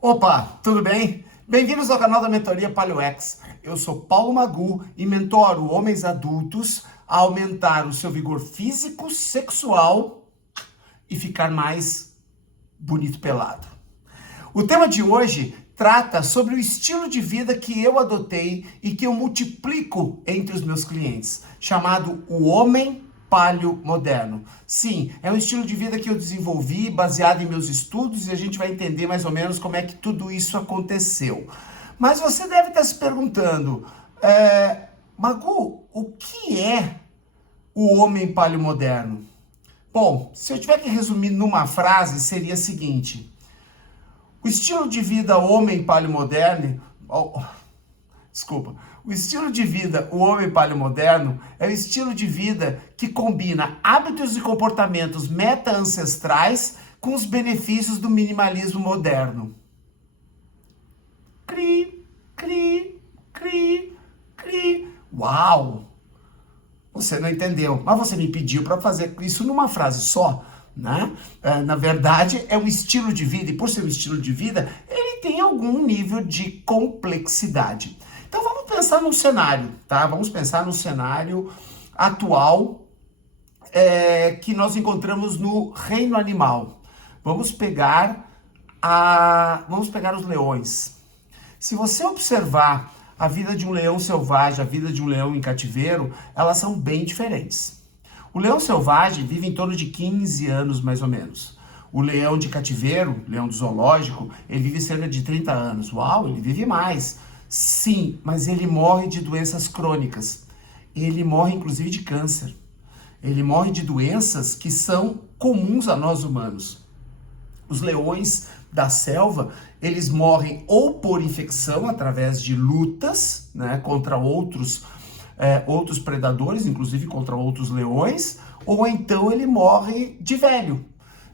Opa, tudo bem? Bem-vindos ao canal da Mentoria PaleoX. Eu sou Paulo Magu e mentoro homens adultos a aumentar o seu vigor físico, sexual e ficar mais bonito pelado. O tema de hoje trata sobre o estilo de vida que eu adotei e que eu multiplico entre os meus clientes, chamado o homem paleo moderno. Sim, é um estilo de vida que eu desenvolvi baseado em meus estudos e a gente vai entender mais ou menos como é que tudo isso aconteceu. Mas você deve estar se perguntando, Magu, o que é o homem paleo moderno? Bom, se eu tiver que resumir numa frase, seria a seguinte: o estilo de vida homem paleomoderno, o estilo de vida o homem paleomoderno é o estilo de vida que combina hábitos e comportamentos meta-ancestrais com os benefícios do minimalismo moderno. Cri, cri, cri, cri. Uau! Você não entendeu, mas você me pediu para fazer isso numa frase só, né? Na verdade, é um estilo de vida, e por ser um estilo de vida, ele tem algum nível de complexidade. Então vamos pensar num cenário, tá? Vamos pensar no cenário atual que nós encontramos no reino animal. Vamos pegar os leões. Se você observar a vida de um leão selvagem, a vida de um leão em cativeiro, elas são bem diferentes. O leão selvagem vive em torno de 15 anos, mais ou menos. O leão de cativeiro, leão do zoológico, ele vive cerca de 30 anos. Uau, ele vive mais. Sim, mas ele morre de doenças crônicas. Ele morre, inclusive, de câncer. Ele morre de doenças que são comuns a nós humanos. Os leões da selva, eles morrem ou por infecção, através de lutas, né, contra outros predadores, inclusive contra outros leões, ou então ele morre de velho.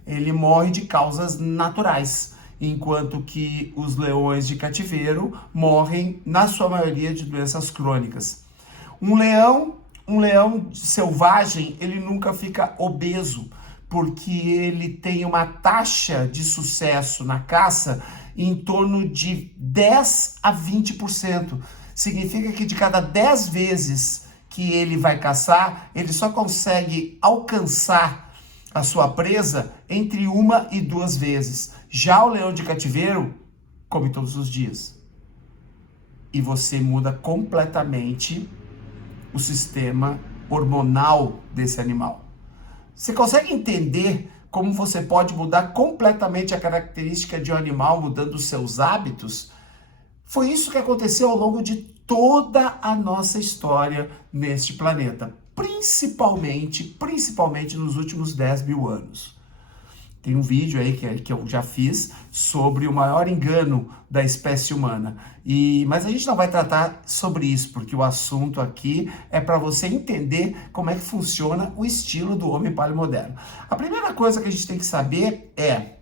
Ele morre de causas naturais, enquanto que os leões de cativeiro morrem, na sua maioria, de doenças crônicas. Um leão selvagem, ele nunca fica obeso, porque ele tem uma taxa de sucesso na caça em torno de 10 a 20%. Significa que de cada 10 vezes que ele vai caçar, ele só consegue alcançar a sua presa entre 1 e 2 vezes. Já o leão de cativeiro come todos os dias. E você muda completamente o sistema hormonal desse animal. Você consegue entender como você pode mudar completamente a característica de um animal mudando os seus hábitos? Foi isso que aconteceu ao longo de toda a nossa história neste planeta, principalmente nos últimos 10 mil anos. Tem um vídeo aí que eu já fiz sobre o maior engano da espécie humana. Mas a gente não vai tratar sobre isso, porque o assunto aqui é para você entender como é que funciona o estilo do homem paleomoderno. A primeira coisa que a gente tem que saber é: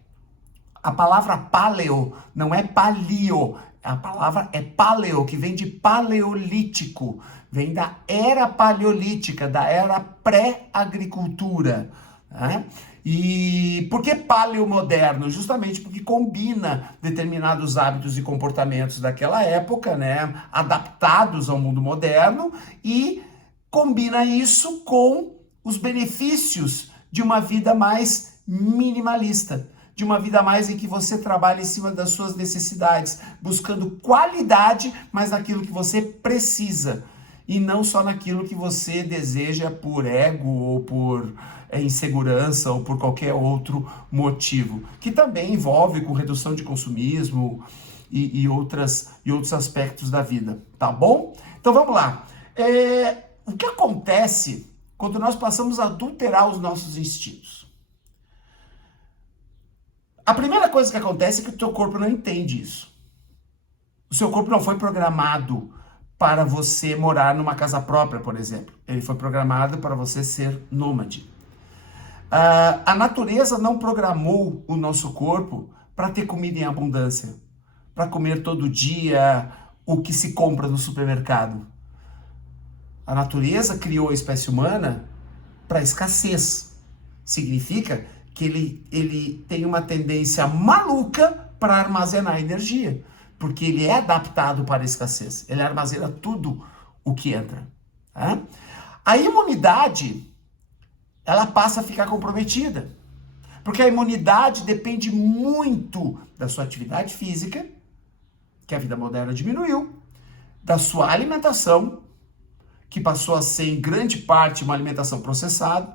a palavra paleo não é paleo, a palavra é paleo, que vem de paleolítico, vem da era paleolítica, da era pré-agricultura, né? E por que paleomoderno? Justamente porque combina determinados hábitos e comportamentos daquela época, né, adaptados ao mundo moderno, e combina isso com os benefícios de uma vida mais minimalista, de uma vida mais em que você trabalha em cima das suas necessidades, buscando qualidade, mas naquilo que você precisa, e não só naquilo que você deseja por ego ou por insegurança ou por qualquer outro motivo, que também envolve com redução de consumismo e outros aspectos da vida, tá bom? Então vamos lá. O que acontece quando nós passamos a adulterar os nossos instintos? A primeira coisa que acontece é que o teu corpo não entende isso. O seu corpo não foi programado para você morar numa casa própria, por exemplo. Ele foi programado para você ser nômade. A natureza não programou o nosso corpo para ter comida em abundância, para comer todo dia o que se compra no supermercado. A natureza criou a espécie humana para escassez. Significa que ele tem uma tendência maluca para armazenar energia, porque ele é adaptado para a escassez, ele armazena tudo o que entra. Tá? A imunidade, ela passa a ficar comprometida, porque a imunidade depende muito da sua atividade física, que a vida moderna diminuiu, da sua alimentação, que passou a ser em grande parte uma alimentação processada,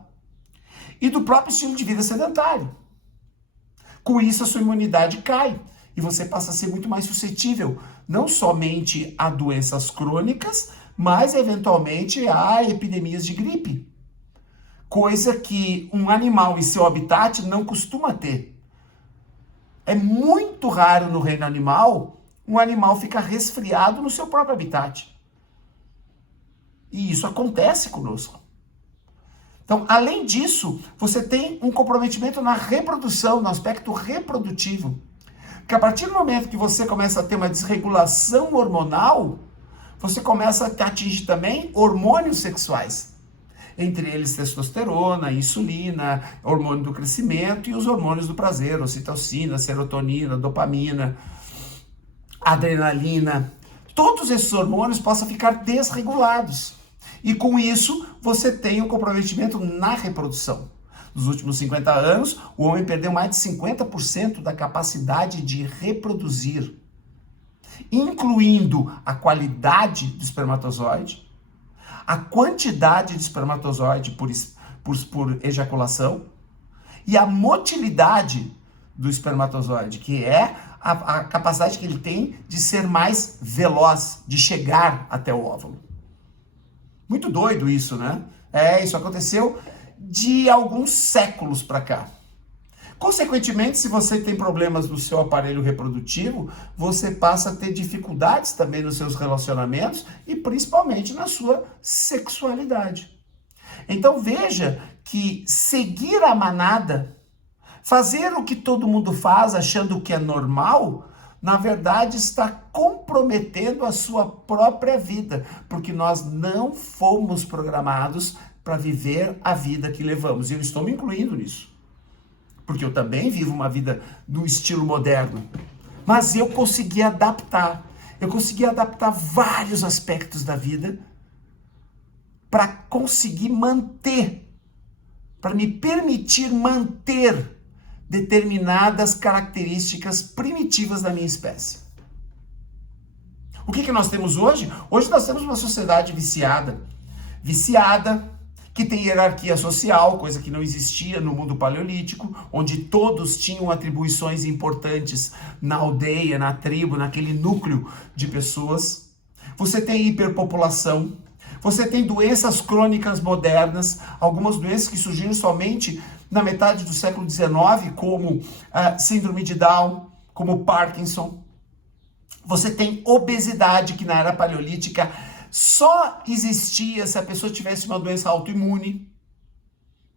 e do próprio estilo de vida sedentário. Com isso, a sua imunidade cai e você passa a ser muito mais suscetível, não somente a doenças crônicas, mas eventualmente a epidemias de gripe. Coisa que um animal em seu habitat não costuma ter. É muito raro no reino animal um animal ficar resfriado no seu próprio habitat. E isso acontece conosco. Então, além disso, você tem um comprometimento na reprodução, no aspecto reprodutivo. Porque a partir do momento que você começa a ter uma desregulação hormonal, você começa a atingir também hormônios sexuais. Entre eles testosterona, insulina, hormônio do crescimento e os hormônios do prazer, ocitocina, serotonina, dopamina, adrenalina. Todos esses hormônios possam ficar desregulados. E com isso, você tem um comprometimento na reprodução. Nos últimos 50 anos, o homem perdeu mais de 50% da capacidade de reproduzir, incluindo a qualidade do espermatozoide, a quantidade de espermatozoide por ejaculação e a motilidade do espermatozoide, que é a capacidade que ele tem de ser mais veloz, de chegar até o óvulo. Muito doido isso, né? Isso aconteceu de alguns séculos para cá. Consequentemente, se você tem problemas no seu aparelho reprodutivo, você passa a ter dificuldades também nos seus relacionamentos e principalmente na sua sexualidade. Então veja que seguir a manada, fazer o que todo mundo faz achando que é normal, na verdade está comprometendo a sua própria vida, porque nós não fomos programados para viver a vida que levamos. E eu estou me incluindo nisso, porque eu também vivo uma vida no estilo moderno, mas eu consegui adaptar vários aspectos da vida para conseguir manter, para me permitir manter determinadas características primitivas da minha espécie. O que nós temos hoje? Hoje nós temos uma sociedade viciada, que tem hierarquia social, coisa que não existia no mundo paleolítico, onde todos tinham atribuições importantes na aldeia, na tribo, naquele núcleo de pessoas. Você tem hiperpopulação, você tem doenças crônicas modernas, algumas doenças que surgiram somente na metade do século XIX, como síndrome de Down, como Parkinson. Você tem obesidade, que na era paleolítica só existia se a pessoa tivesse uma doença autoimune,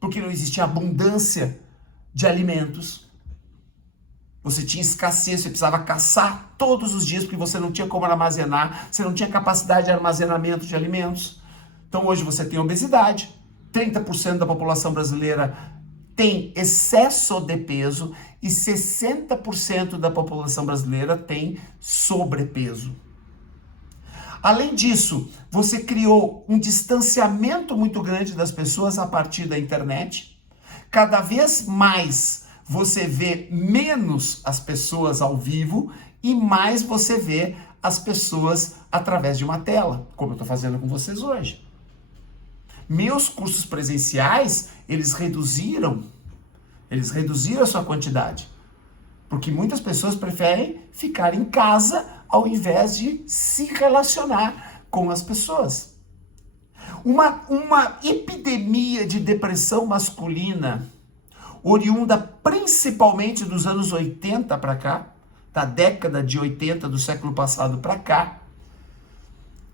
porque não existia abundância de alimentos. Você tinha escassez, você precisava caçar todos os dias, porque você não tinha como armazenar, você não tinha capacidade de armazenamento de alimentos. Então hoje você tem obesidade, 30% da população brasileira tem excesso de peso e 60% da população brasileira tem sobrepeso. Além disso, você criou um distanciamento muito grande das pessoas a partir da internet. Cada vez mais você vê menos as pessoas ao vivo e mais você vê as pessoas através de uma tela, como eu estou fazendo com vocês hoje. Meus cursos presenciais, eles reduziram a sua quantidade, porque muitas pessoas preferem ficar em casa ao invés de se relacionar com as pessoas. Uma epidemia de depressão masculina, oriunda principalmente dos anos 80 para cá, da década de 80 do século passado para cá,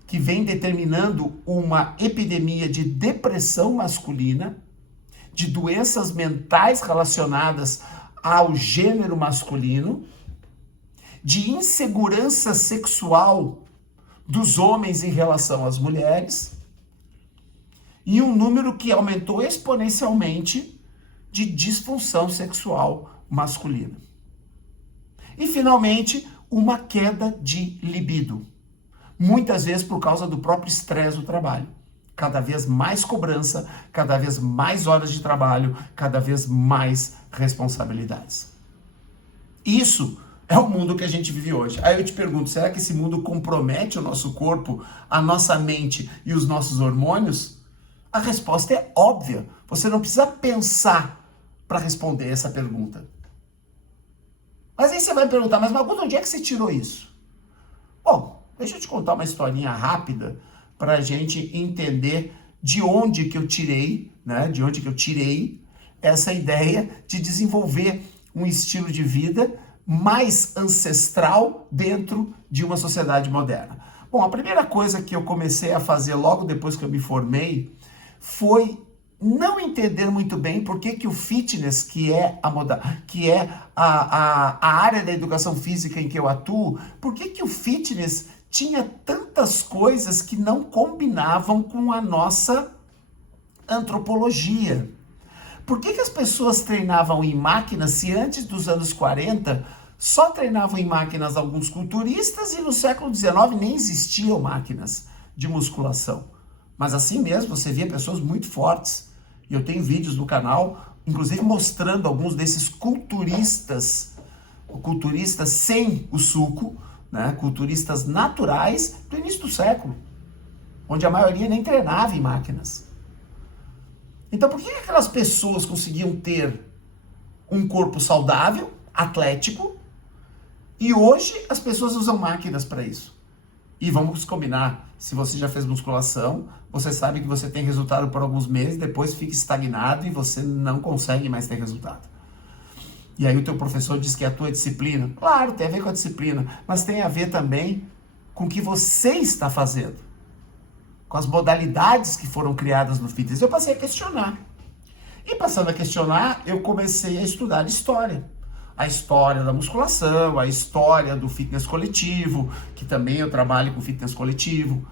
que vem determinando uma epidemia de depressão masculina, de doenças mentais relacionadas ao gênero masculino, de insegurança sexual dos homens em relação às mulheres, e um número que aumentou exponencialmente de disfunção sexual masculina. E, finalmente, uma queda de libido. Muitas vezes por causa do próprio estresse do trabalho. Cada vez mais cobrança, cada vez mais horas de trabalho, cada vez mais responsabilidades. Isso é o mundo que a gente vive hoje. Aí eu te pergunto, será que esse mundo compromete o nosso corpo, a nossa mente e os nossos hormônios? A resposta é óbvia. Você não precisa pensar para responder essa pergunta. Mas aí você vai me perguntar, mas Maguto, onde é que você tirou isso? Bom, deixa eu te contar uma historinha rápida para a gente entender de onde que eu tirei, né? De onde que eu tirei essa ideia de desenvolver um estilo de vida mais ancestral dentro de uma sociedade moderna. Bom, a primeira coisa que eu comecei a fazer logo depois que eu me formei foi não entender muito bem por que o fitness, que é a área da educação física em que eu atuo, por que o fitness tinha tantas coisas que não combinavam com a nossa antropologia. Por que as pessoas treinavam em máquinas se antes dos anos 40 só treinavam em máquinas alguns culturistas e no século XIX nem existiam máquinas de musculação? Mas assim mesmo você via pessoas muito fortes. E eu tenho vídeos no canal, inclusive mostrando alguns desses culturistas sem o suco, né? Culturistas naturais do início do século, onde a maioria nem treinava em máquinas. Então por que aquelas pessoas conseguiam ter um corpo saudável, atlético, e hoje as pessoas usam máquinas para isso? E vamos combinar, se você já fez musculação, você sabe que você tem resultado por alguns meses, depois fica estagnado e você não consegue mais ter resultado. E aí o teu professor diz que é a tua disciplina. Claro, tem a ver com a disciplina, mas tem a ver também com o que você está fazendo, com as modalidades que foram criadas no fitness. Eu passei a questionar. E passando a questionar, eu comecei a estudar história. A história da musculação, a história do fitness coletivo, que também eu trabalho com fitness coletivo,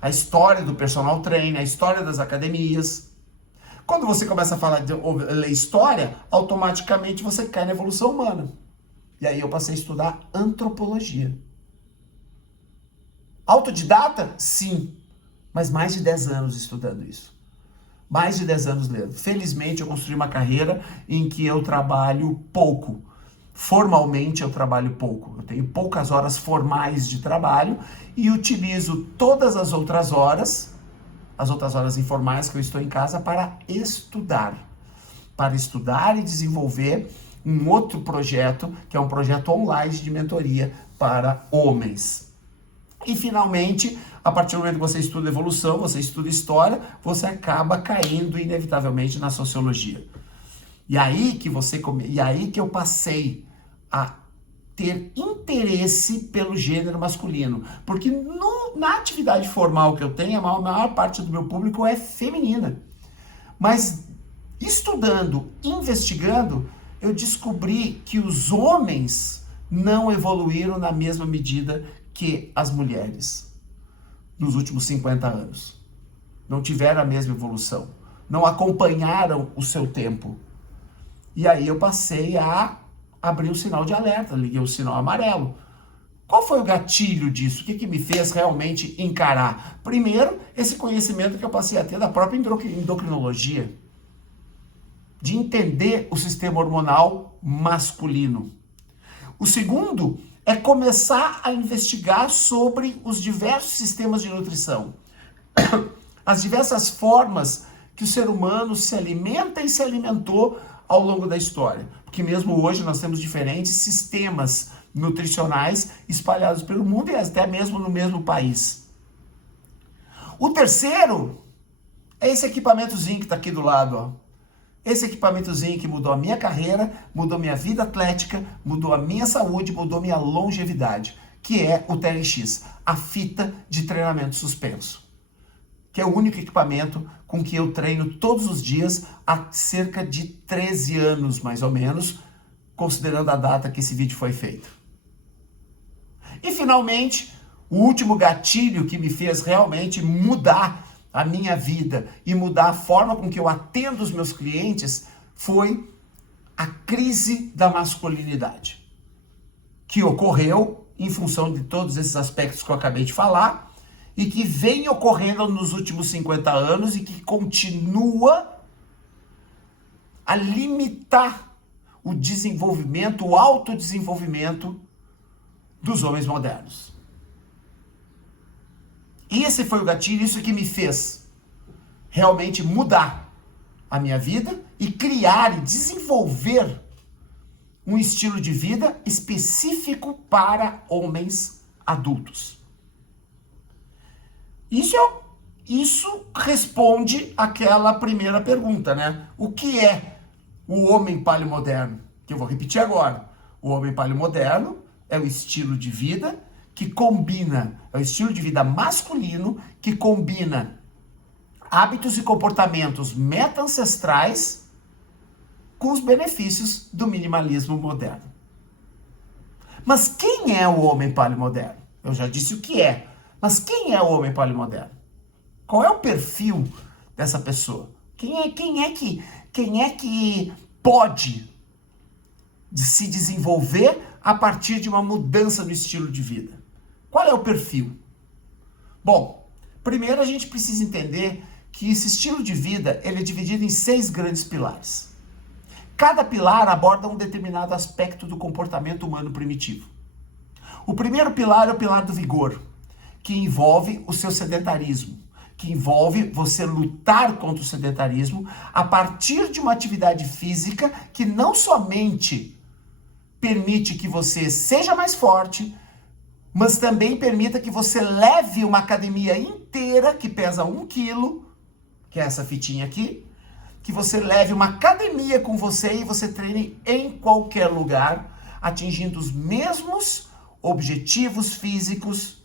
a história do personal trainer, a história das academias. Quando você começa a falar de ler história, automaticamente você cai na evolução humana. E aí eu passei a estudar antropologia. Autodidata? Sim. Mas mais de 10 anos estudando isso. Mais de 10 anos lendo. Felizmente eu construí uma carreira em que eu trabalho pouco. Formalmente eu trabalho pouco. Eu tenho poucas horas formais de trabalho e utilizo todas as outras horas informais que eu estou em casa para estudar. Para estudar e desenvolver um outro projeto, que é um projeto online de mentoria para homens. E finalmente, a partir do momento que você estuda evolução, você estuda história, você acaba caindo inevitavelmente na sociologia. E aí que eu passei a ter interesse pelo gênero masculino. Porque na atividade formal que eu tenho, a maior parte do meu público é feminina. Mas estudando, investigando, eu descobri que os homens não evoluíram na mesma medida que as mulheres nos últimos 50 anos. Não tiveram a mesma evolução. Não acompanharam o seu tempo. E aí eu passei a abrir o sinal de alerta, liguei o sinal amarelo. Qual foi o gatilho disso? O que me fez realmente encarar? Primeiro, esse conhecimento que eu passei a ter da própria endocrinologia, de entender o sistema hormonal masculino. O segundo é começar a investigar sobre os diversos sistemas de nutrição, as diversas formas que o ser humano se alimenta e se alimentou ao longo da história. Porque mesmo hoje nós temos diferentes sistemas nutricionais espalhados pelo mundo e até mesmo no mesmo país. O terceiro é esse equipamentozinho que está aqui do lado, ó. Esse equipamentozinho que mudou a minha carreira, mudou minha vida atlética, mudou a minha saúde, mudou minha longevidade, que é o TRX, a fita de treinamento suspenso, que é o único equipamento com que eu treino todos os dias há cerca de 13 anos, mais ou menos, considerando a data que esse vídeo foi feito. E, finalmente, o último gatilho que me fez realmente mudar a minha vida e mudar a forma com que eu atendo os meus clientes foi a crise da masculinidade, que ocorreu em função de todos esses aspectos que eu acabei de falar e que vem ocorrendo nos últimos 50 anos e que continua a limitar o desenvolvimento, o autodesenvolvimento dos homens modernos. E esse foi o gatilho, isso que me fez realmente mudar a minha vida e criar e desenvolver um estilo de vida específico para homens adultos. Isso responde àquela primeira pergunta, né? O que é o homem paleomoderno? Que eu vou repetir agora. O homem paleomoderno é o estilo de vida que combina, é o estilo de vida masculino que combina hábitos e comportamentos meta-ancestrais com os benefícios do minimalismo moderno. Mas quem é o homem paleomoderno? Eu já disse o que é, mas quem é o homem paleomoderno? Qual é o perfil dessa pessoa? Quem é que pode se desenvolver a partir de uma mudança no estilo de vida? Qual é o perfil? Bom, primeiro a gente precisa entender que esse estilo de vida ele é dividido em 6 grandes pilares. Cada pilar aborda um determinado aspecto do comportamento humano primitivo. O primeiro pilar é o pilar do vigor, que envolve o seu sedentarismo, que envolve você lutar contra o sedentarismo a partir de uma atividade física que não somente permite que você seja mais forte, mas também permita que você leve uma academia inteira que pesa 1 quilo, que é essa fitinha aqui, que você leve uma academia com você e você treine em qualquer lugar, atingindo os mesmos objetivos físicos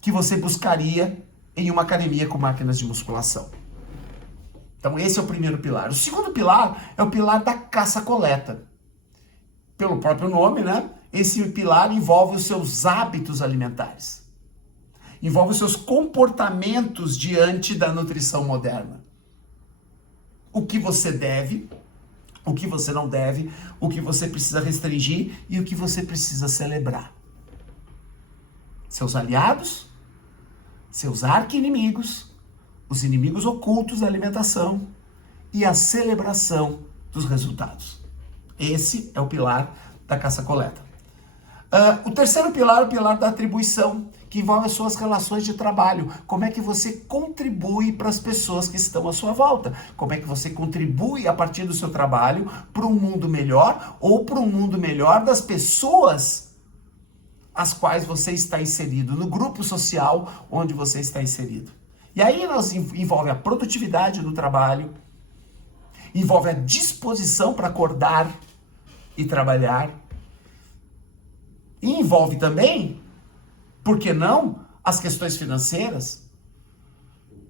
que você buscaria em uma academia com máquinas de musculação. Então esse é o primeiro pilar. O segundo pilar é o pilar da caça-coleta. Pelo próprio nome, né? Esse pilar envolve os seus hábitos alimentares. Envolve os seus comportamentos diante da nutrição moderna. O que você deve, o que você não deve, o que você precisa restringir e o que você precisa celebrar. Seus aliados, seus arqui-inimigos, os inimigos ocultos da alimentação e a celebração dos resultados. Esse é o pilar da caça-coleta. O terceiro pilar é o pilar da atribuição, que envolve as suas relações de trabalho. Como é que você contribui para as pessoas que estão à sua volta? Como é que você contribui a partir do seu trabalho para um mundo melhor ou para um mundo melhor das pessoas às quais você está inserido, no grupo social onde você está inserido. E aí envolve a produtividade do trabalho, envolve a disposição para acordar e trabalhar, e envolve também, por que não, as questões financeiras,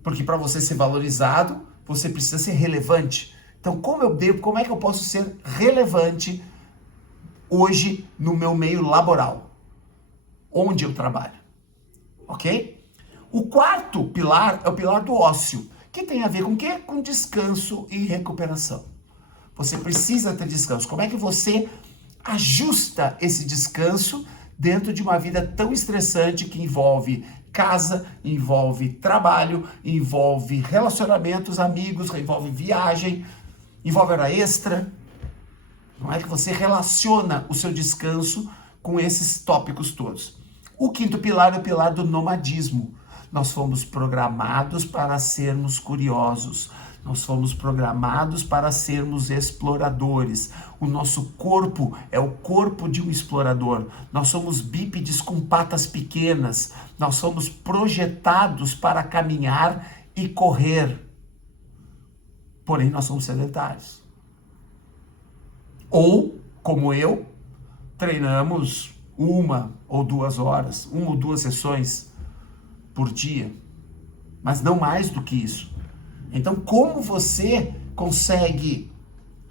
porque para você ser valorizado, você precisa ser relevante. Então, como é que eu posso ser relevante hoje no meu meio laboral, onde eu trabalho, ok? O quarto pilar é o pilar do ócio, que tem a ver com o quê? Com descanso e recuperação. Você precisa ter descanso. Como é que você ajusta esse descanso dentro de uma vida tão estressante que envolve casa, envolve trabalho, envolve relacionamentos, amigos, envolve viagem, envolve hora extra? Como é que você relaciona o seu descanso com esses tópicos todos? O quinto pilar é o pilar do nomadismo. Nós fomos programados para sermos curiosos. Nós fomos programados para sermos exploradores. O nosso corpo é o corpo de um explorador. Nós somos bípedes com patas pequenas. Nós somos projetados para caminhar e correr. Porém, nós somos sedentários. Ou, como eu, treinamos 1 ou 2 horas, 1 ou 2 sessões por dia. Mas não mais do que isso. Então, como você consegue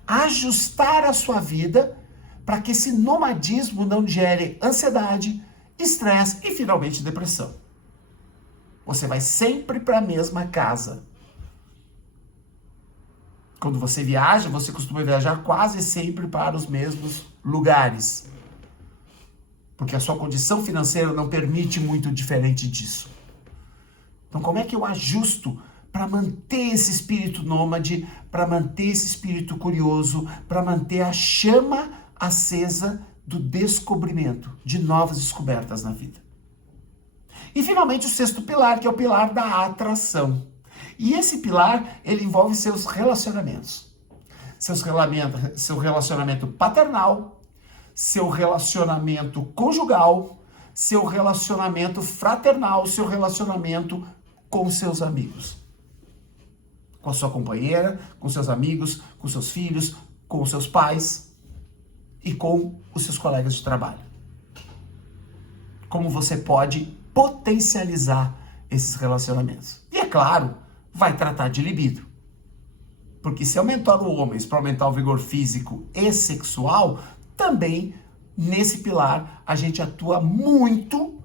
ajustar a sua vida para que esse nomadismo não gere ansiedade, estresse e, finalmente, depressão? Você vai sempre para a mesma casa. Quando você viaja, você costuma viajar quase sempre para os mesmos lugares. porque a sua condição financeira não permite muito diferente disso. Então, como é que eu ajusto para manter esse espírito nômade, para manter esse espírito curioso, para manter a chama acesa do descobrimento, de novas descobertas na vida? E, finalmente, o sexto pilar, que é o pilar da atração. E esse pilar, ele envolve seus relacionamentos. Seu relacionamento paternal, seu relacionamento conjugal, seu relacionamento fraternal, seu relacionamento com seus amigos. Com a sua companheira, com seus amigos, com seus filhos, com seus pais e com os seus colegas de trabalho. Como você pode potencializar esses relacionamentos. E é claro, vai tratar de libido. Porque se aumentar o homem para aumentar o vigor físico e sexual, também nesse pilar a gente atua muito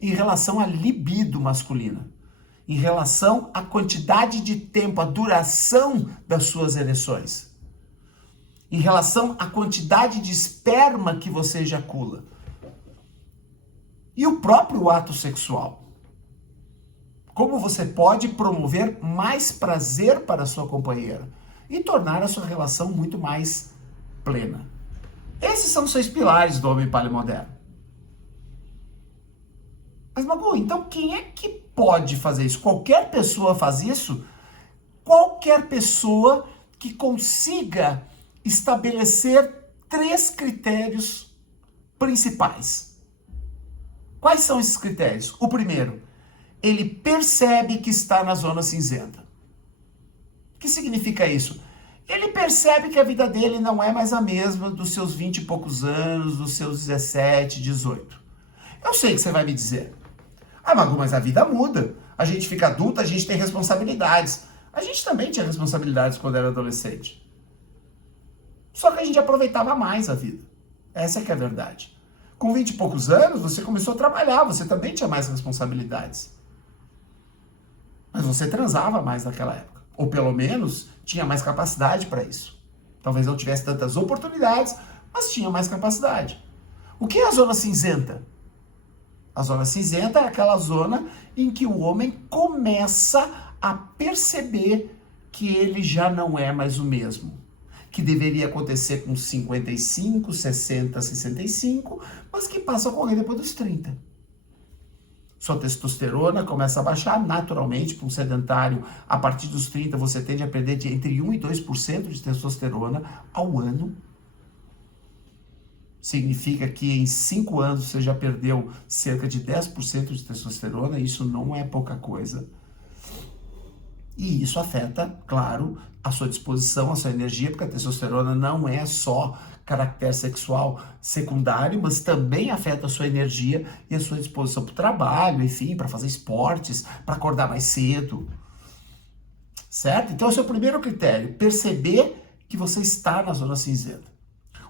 em relação à libido masculina, em relação à quantidade de tempo, a duração das suas ereções, em relação à quantidade de esperma que você ejacula. E o próprio ato sexual. Como você pode promover mais prazer para a sua companheira e tornar a sua relação muito mais plena. Esses são os 6 pilares do homem paleomoderno. Mas, Magu, então quem é que pode fazer isso? Qualquer pessoa faz isso? Qualquer pessoa que consiga estabelecer 3 critérios principais. Quais são esses critérios? O primeiro, ele percebe que está na zona cinzenta. O que significa isso? Ele percebe que a vida dele não é mais a mesma dos seus 20 e poucos anos, dos seus 17, 18. Eu sei que você vai me dizer, Magu, mas a vida muda. A gente fica adulto, a gente tem responsabilidades. A gente também tinha responsabilidades quando era adolescente. Só que a gente aproveitava mais a vida. Essa é que é a verdade. Com 20 e poucos anos, você começou a trabalhar, você também tinha mais responsabilidades. Mas você transava mais naquela época. Ou pelo menos, tinha mais capacidade para isso. Talvez não tivesse tantas oportunidades, mas tinha mais capacidade. O que é a zona cinzenta? A zona cinzenta é aquela zona em que o homem começa a perceber que ele já não é mais o mesmo. Que deveria acontecer com 55, 60, 65, mas que passa a ocorrer depois dos 30. Sua testosterona começa a baixar naturalmente para um sedentário. A partir dos 30 você tende a perder entre 1 e 2% de testosterona ao ano. Significa que em 5 anos você já perdeu cerca de 10% de testosterona. Isso não é pouca coisa. E isso afeta, claro, a sua disposição, a sua energia, porque a testosterona não é só caractere sexual secundário, mas também afeta a sua energia e a sua disposição para o trabalho, enfim, para fazer esportes, para acordar mais cedo. Certo? Então, esse é o primeiro critério, perceber que você está na zona cinzenta.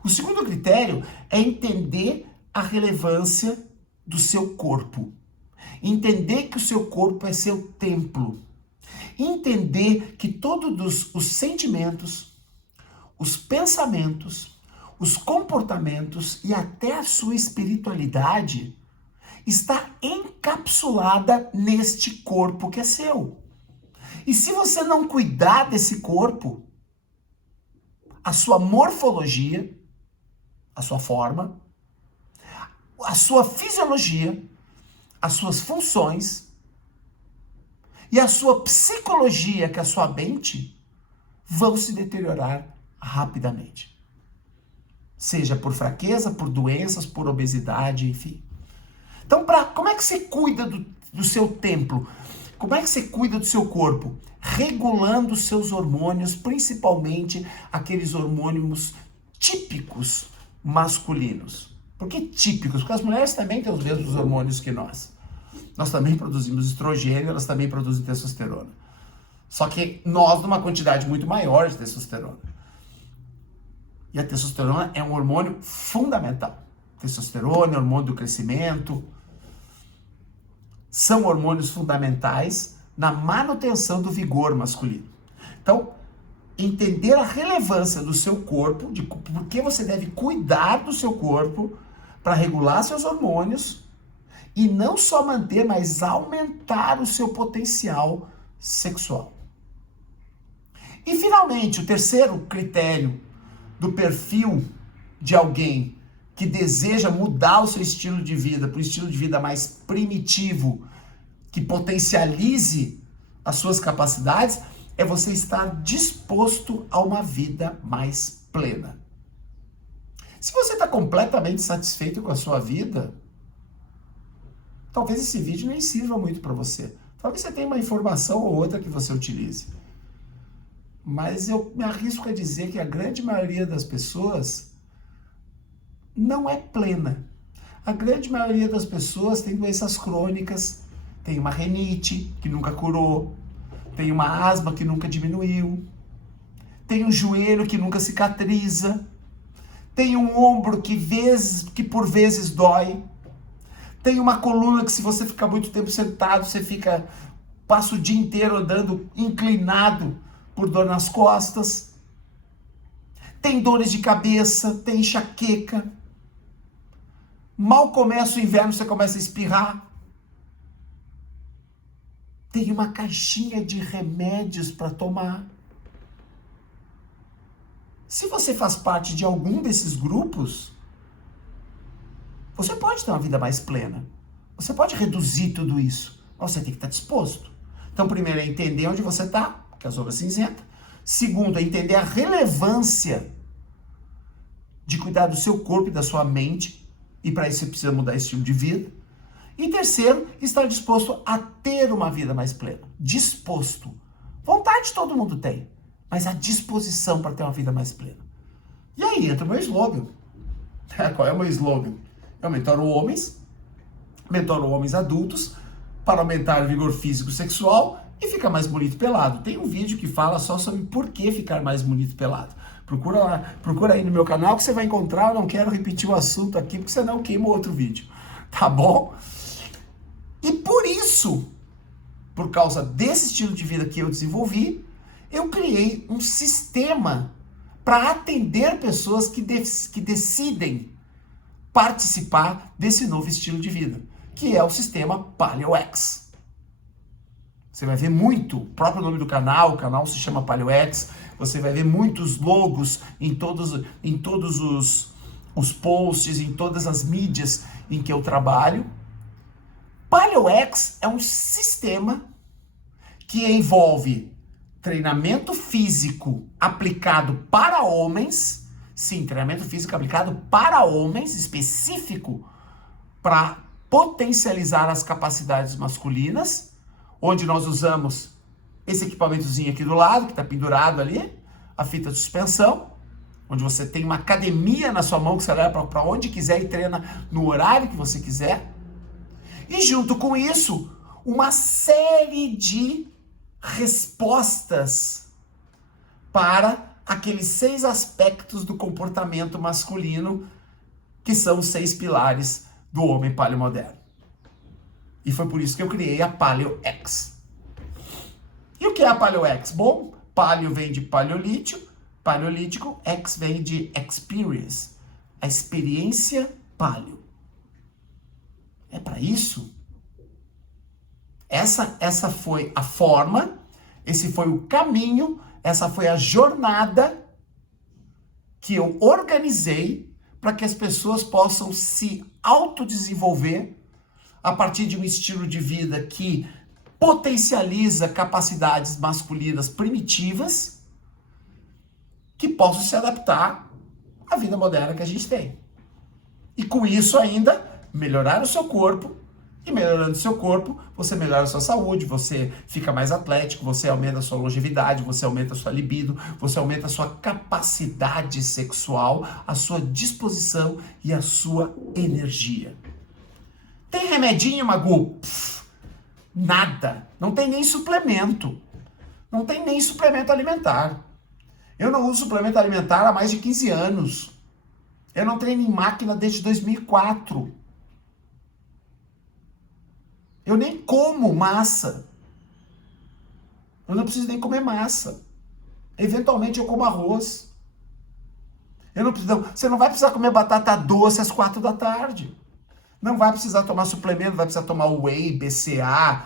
O segundo critério é entender a relevância do seu corpo. Entender que o seu corpo é seu templo. Entender que todos os sentimentos, os pensamentos, os comportamentos e até a sua espiritualidade está encapsulada neste corpo que é seu. E se você não cuidar desse corpo, a sua morfologia, a sua forma, a sua fisiologia, as suas funções e a sua psicologia, que é a sua mente, vão se deteriorar rapidamente. Seja por fraqueza, por doenças, por obesidade, enfim. Então, como é que você cuida do seu templo? Como é que você cuida do seu corpo? Regulando os seus hormônios, principalmente aqueles hormônios típicos masculinos. Por que típicos? Porque as mulheres também têm os mesmos hormônios que nós. Nós também produzimos estrogênio, elas também produzem testosterona. Só que nós numa quantidade muito maior de testosterona. E a testosterona é um hormônio fundamental. Testosterona é hormônio do crescimento. São hormônios fundamentais na manutenção do vigor masculino. Então, entender a relevância do seu corpo, de por que você deve cuidar do seu corpo, para regular seus hormônios e não só manter, mas aumentar o seu potencial sexual. E finalmente, o terceiro critério do perfil de alguém que deseja mudar o seu estilo de vida para um estilo de vida mais primitivo, que potencialize as suas capacidades, é você estar disposto a uma vida mais plena. Se você está completamente satisfeito com a sua vida, talvez esse vídeo nem sirva muito para você. Talvez você tenha uma informação ou outra que você utilize. Mas eu me arrisco a dizer que a grande maioria das pessoas não é plena. A grande maioria das pessoas tem doenças crônicas, tem uma rinite que nunca curou, tem uma asma que nunca diminuiu, tem um joelho que nunca cicatriza, tem um ombro que por vezes dói, tem uma coluna que se você ficar muito tempo sentado, passa o dia inteiro andando inclinado por dor nas costas, tem dores de cabeça, tem enxaqueca, mal começa o inverno, você começa a espirrar, tem uma caixinha de remédios para tomar. Se você faz parte de algum desses grupos, você pode ter uma vida mais plena. Você pode reduzir tudo isso, mas você tem que estar disposto. Então, primeiro é entender onde você está, que é a zona cinzenta. Segundo, é entender a relevância de cuidar do seu corpo e da sua mente, e para isso você precisa mudar esse estilo de vida. E terceiro, estar disposto a ter uma vida mais plena. Disposto. Vontade todo mundo tem, mas a disposição para ter uma vida mais plena. E aí entra o meu slogan. Qual é o meu slogan? Eu mentoro homens adultos para aumentar o vigor físico e sexual e ficar mais bonito pelado. Tem um vídeo que fala só sobre por que ficar mais bonito pelado. Procura lá, procura aí no meu canal que você vai encontrar. Eu não quero repetir o assunto aqui porque senão queima outro vídeo, tá bom? E por isso, por causa desse estilo de vida que eu desenvolvi, eu criei um sistema para atender pessoas que decidem participar desse novo estilo de vida, que é o sistema PaleoX. Você vai ver muito, o próprio nome do canal, o canal se chama PaleoX, você vai ver muitos logos em todos os posts, em todas as mídias em que eu trabalho. PaleoX é um sistema que envolve treinamento físico aplicado para homens, sim, treinamento físico aplicado para homens, específico para potencializar as capacidades masculinas, onde nós usamos esse equipamentozinho aqui do lado, que está pendurado ali, a fita de suspensão, onde você tem uma academia na sua mão que você leva para onde quiser e treina no horário que você quiser. E junto com isso, uma série de respostas para aqueles 6 aspectos do comportamento masculino, que são os 6 pilares do homem paleomoderno. E foi por isso que eu criei a PaleoX. E o que é a PaleoX? Bom, paleo vem de paleolítico, X vem de experience, a experiência paleo. É para isso? Essa foi a forma, esse foi o caminho, essa foi a jornada que eu organizei para que as pessoas possam se autodesenvolver a partir de um estilo de vida que potencializa capacidades masculinas primitivas que possam se adaptar à vida moderna que a gente tem. E com isso ainda, melhorar o seu corpo, e melhorando o seu corpo, você melhora a sua saúde, você fica mais atlético, você aumenta a sua longevidade, você aumenta a sua libido, você aumenta a sua capacidade sexual, a sua disposição e a sua energia. Tem remedinho, Magu? Nada. Não tem nem suplemento. Não tem nem suplemento alimentar. Eu não uso suplemento alimentar há mais de 15 anos. Eu não treino em máquina desde 2004. Eu nem como massa. Eu não preciso nem comer massa. Eventualmente eu como arroz. Você não vai precisar comer batata doce às 4 da tarde. Não vai precisar tomar suplemento, não vai precisar tomar whey, BCA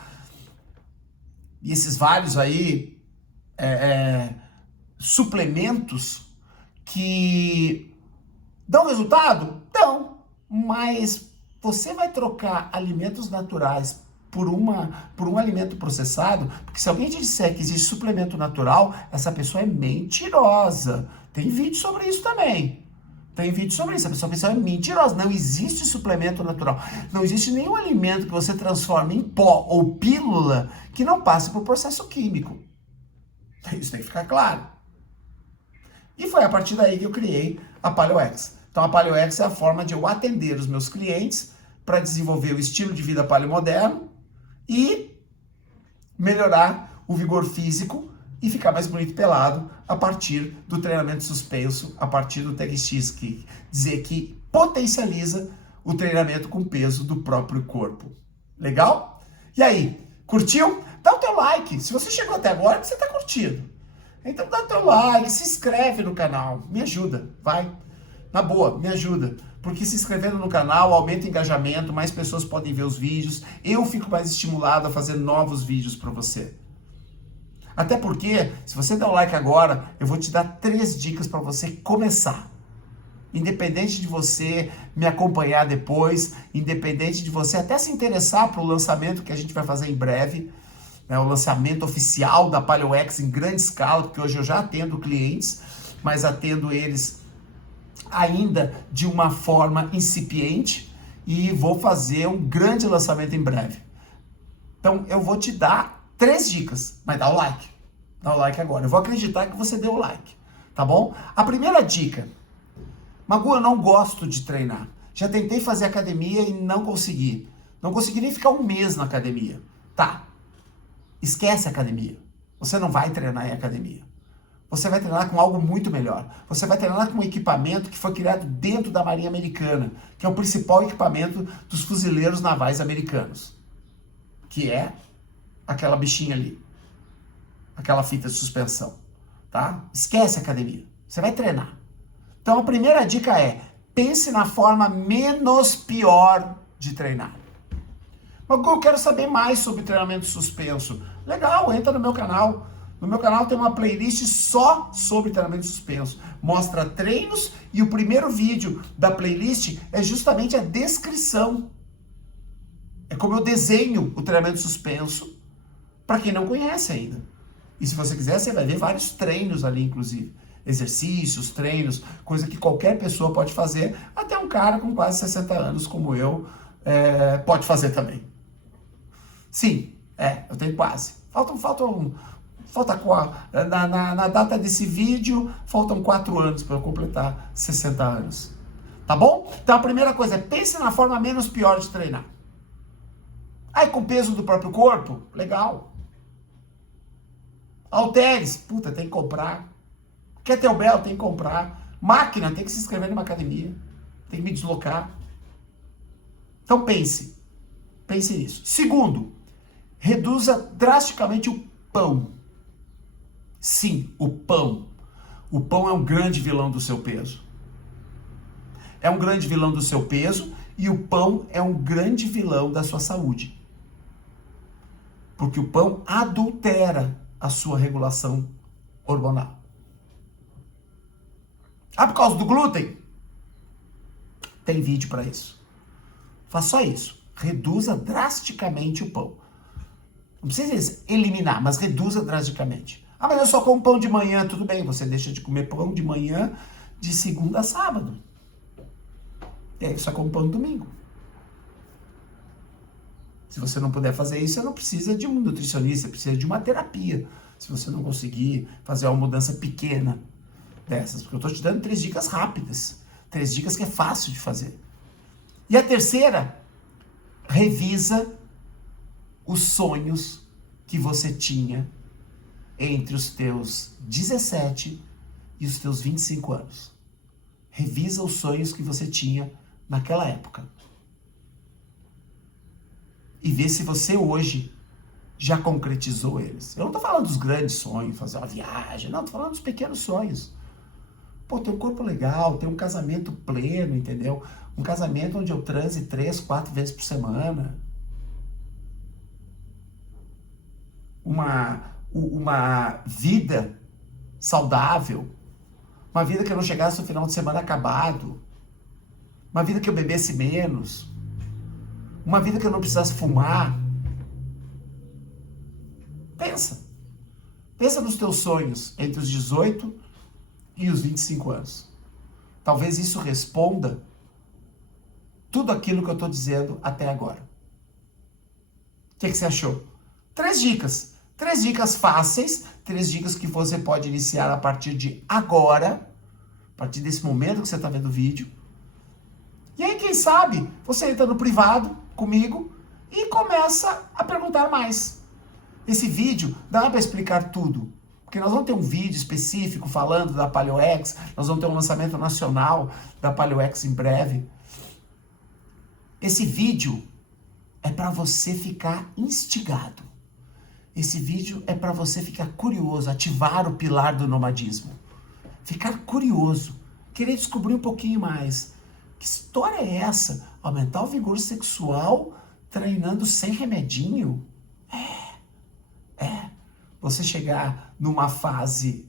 e esses vários aí suplementos que dão resultado? Dão, mas você vai trocar alimentos naturais por um alimento processado, porque se alguém te disser que existe suplemento natural, essa pessoa é mentirosa. Tem vídeo sobre isso também. Tem vídeo sobre isso. A pessoa é mentirosa. Não existe suplemento natural. Não existe nenhum alimento que você transforme em pó ou pílula que não passe por processo químico. Isso tem que ficar claro. E foi a partir daí que eu criei a PaleoX. Então a PaleoX é a forma de eu atender os meus clientes para desenvolver o estilo de vida paleomoderno e melhorar o vigor físico e ficar mais bonito e pelado a partir do treinamento suspenso, a partir do TRX, que dizer que potencializa o treinamento com peso do próprio corpo. Legal? E aí, curtiu? Dá o teu like. Se você chegou até agora, você está curtindo. Então dá o teu like, se inscreve no canal, me ajuda, vai. Na boa, me ajuda. Porque se inscrevendo no canal aumenta o engajamento, mais pessoas podem ver os vídeos, eu fico mais estimulado a fazer novos vídeos para você. Até porque, se você der o like agora, eu vou te dar 3 dicas para você começar. Independente de você me acompanhar depois, independente de você até se interessar para o lançamento que a gente vai fazer em breve, né, o lançamento oficial da PaleoX em grande escala, porque hoje eu já atendo clientes, mas atendo eles ainda de uma forma incipiente e vou fazer um grande lançamento em breve. Então eu vou te dar 3 dicas, mas dá o like. Dá o like agora. Eu vou acreditar que você deu o like, tá bom? A primeira dica: Magu, eu não gosto de treinar. Já tentei fazer academia e não consegui. Não consegui nem ficar um mês na academia. Tá, esquece a academia. Você não vai treinar em academia. Você vai treinar com algo muito melhor. Você vai treinar com um equipamento que foi criado dentro da Marinha Americana, que é o principal equipamento dos fuzileiros navais americanos, que é aquela bichinha ali, aquela fita de suspensão, tá? Esquece a academia. Você vai treinar. Então a primeira dica é: pense na forma menos pior de treinar. Mas eu quero saber mais sobre treinamento suspenso. Legal, entra no meu canal. No meu canal tem uma playlist só sobre treinamento suspenso. Mostra treinos e o primeiro vídeo da playlist é justamente a descrição. É como eu desenho o treinamento suspenso para quem não conhece ainda. E se você quiser, você vai ver vários treinos ali, inclusive. Exercícios, treinos, coisa que qualquer pessoa pode fazer. Até um cara com quase 60 anos como eu pode fazer também. Sim, eu tenho quase. Na data desse vídeo, faltam 4 anos para eu completar 60 anos. Tá bom? Então a primeira coisa é: pense na forma menos pior de treinar. Aí com o peso do próprio corpo, legal. Halteres, puta, tem que comprar. Kettlebell, tem que comprar. Máquina, tem que se inscrever numa academia. Tem que me deslocar. Então pense nisso. Segundo, reduza drasticamente o pão. Sim, o pão. O pão é um grande vilão do seu peso. É um grande vilão do seu peso e o pão é um grande vilão da sua saúde. Porque o pão adultera a sua regulação hormonal. Por causa do glúten? Tem vídeo para isso. Faça só isso. Reduza drasticamente o pão. Não precisa eliminar, mas reduza drasticamente. Mas eu só como pão de manhã. Tudo bem, você deixa de comer pão de manhã de segunda a sábado. E aí só come pão no domingo. Se você não puder fazer isso, você não precisa de um nutricionista, você precisa de uma terapia. Se você não conseguir fazer uma mudança pequena dessas. Porque eu estou te dando 3 dicas rápidas. 3 dicas que é fácil de fazer. E a terceira, revisa os sonhos que você tinha entre os teus 17 e os teus 25 anos. Revisa os sonhos que você tinha naquela época. E vê se você hoje já concretizou eles. Eu não estou falando dos grandes sonhos, fazer uma viagem. Não, estou falando dos pequenos sonhos. Pô, ter um corpo legal, ter um casamento pleno, entendeu? Um casamento onde eu transe 3, 4 vezes por semana. Uma vida saudável. Uma vida que eu não chegasse no final de semana acabado. Uma vida que eu bebesse menos. Uma vida que eu não precisasse fumar. Pensa. Pensa nos teus sonhos entre os 18 e os 25 anos. Talvez isso responda tudo aquilo que eu estou dizendo até agora. O que você achou? 3 dicas. 3 dicas fáceis, 3 dicas que você pode iniciar a partir de agora, a partir desse momento que você está vendo o vídeo. E aí, quem sabe, você entra no privado comigo e começa a perguntar mais. Esse vídeo dá para explicar tudo, porque nós vamos ter um vídeo específico falando da PaleoX, nós vamos ter um lançamento nacional da PaleoX em breve. Esse vídeo é para você ficar instigado. Esse vídeo é para você ficar curioso, ativar o pilar do nomadismo. Ficar curioso, querer descobrir um pouquinho mais. Que história é essa? Aumentar o vigor sexual treinando sem remedinho? Você chegar numa fase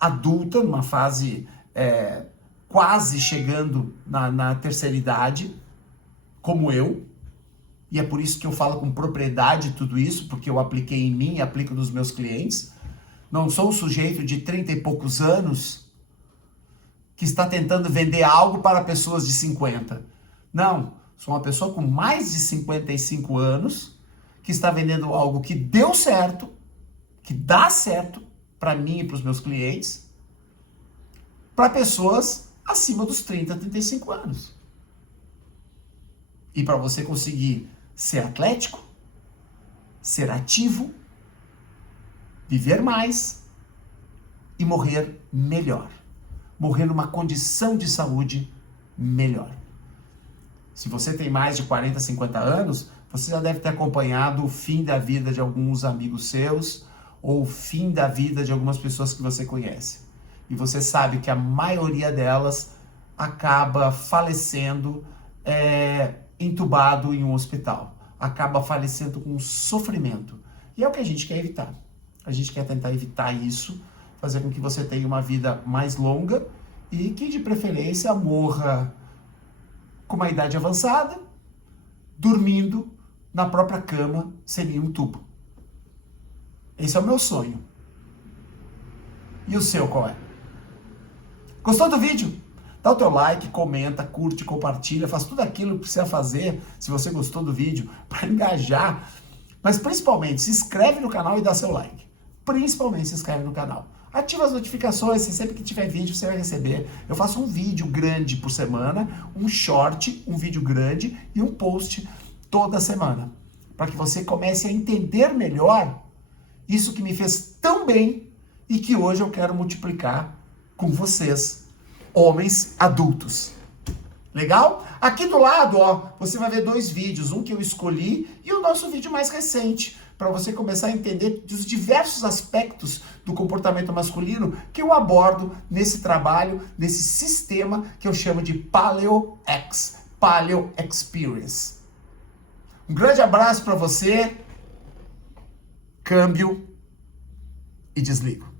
adulta, numa fase quase chegando na terceira idade, como eu, e é por isso que eu falo com propriedade tudo isso, porque eu apliquei em mim e aplico nos meus clientes. Não sou um sujeito de 30 e poucos anos que está tentando vender algo para pessoas de 50. Não, sou uma pessoa com mais de 55 anos que está vendendo algo que deu certo, que dá certo para mim e para os meus clientes, para pessoas acima dos 30, 35 anos. E para você conseguir ser atlético, ser ativo, viver mais e morrer melhor. Morrer numa condição de saúde melhor. Se você tem mais de 40, 50 anos, você já deve ter acompanhado o fim da vida de alguns amigos seus ou o fim da vida de algumas pessoas que você conhece. E você sabe que a maioria delas acaba falecendo entubado em um hospital. Acaba falecendo com sofrimento. E é o que a gente quer evitar. A gente quer tentar evitar isso, fazer com que você tenha uma vida mais longa e que, de preferência, morra com uma idade avançada, dormindo na própria cama, sem nenhum tubo. Esse é o meu sonho. E o seu qual é? Gostou do vídeo? Dá o teu like, comenta, curte, compartilha, faz tudo aquilo que precisa fazer, se você gostou do vídeo, para engajar. Mas principalmente, se inscreve no canal e dá seu like. Principalmente se inscreve no canal. Ativa as notificações, sempre que tiver vídeo você vai receber. Eu faço um vídeo grande por semana, um short, um vídeo grande e um post toda semana. Para que você comece a entender melhor isso que me fez tão bem e que hoje eu quero multiplicar com vocês, homens adultos. Legal? Aqui do lado, ó, você vai ver 2 vídeos, um que eu escolhi e o nosso vídeo mais recente, para você começar a entender dos diversos aspectos do comportamento masculino que eu abordo nesse trabalho, nesse sistema que eu chamo de PaleoX, Paleo Experience. Um grande abraço para você, câmbio e desligo.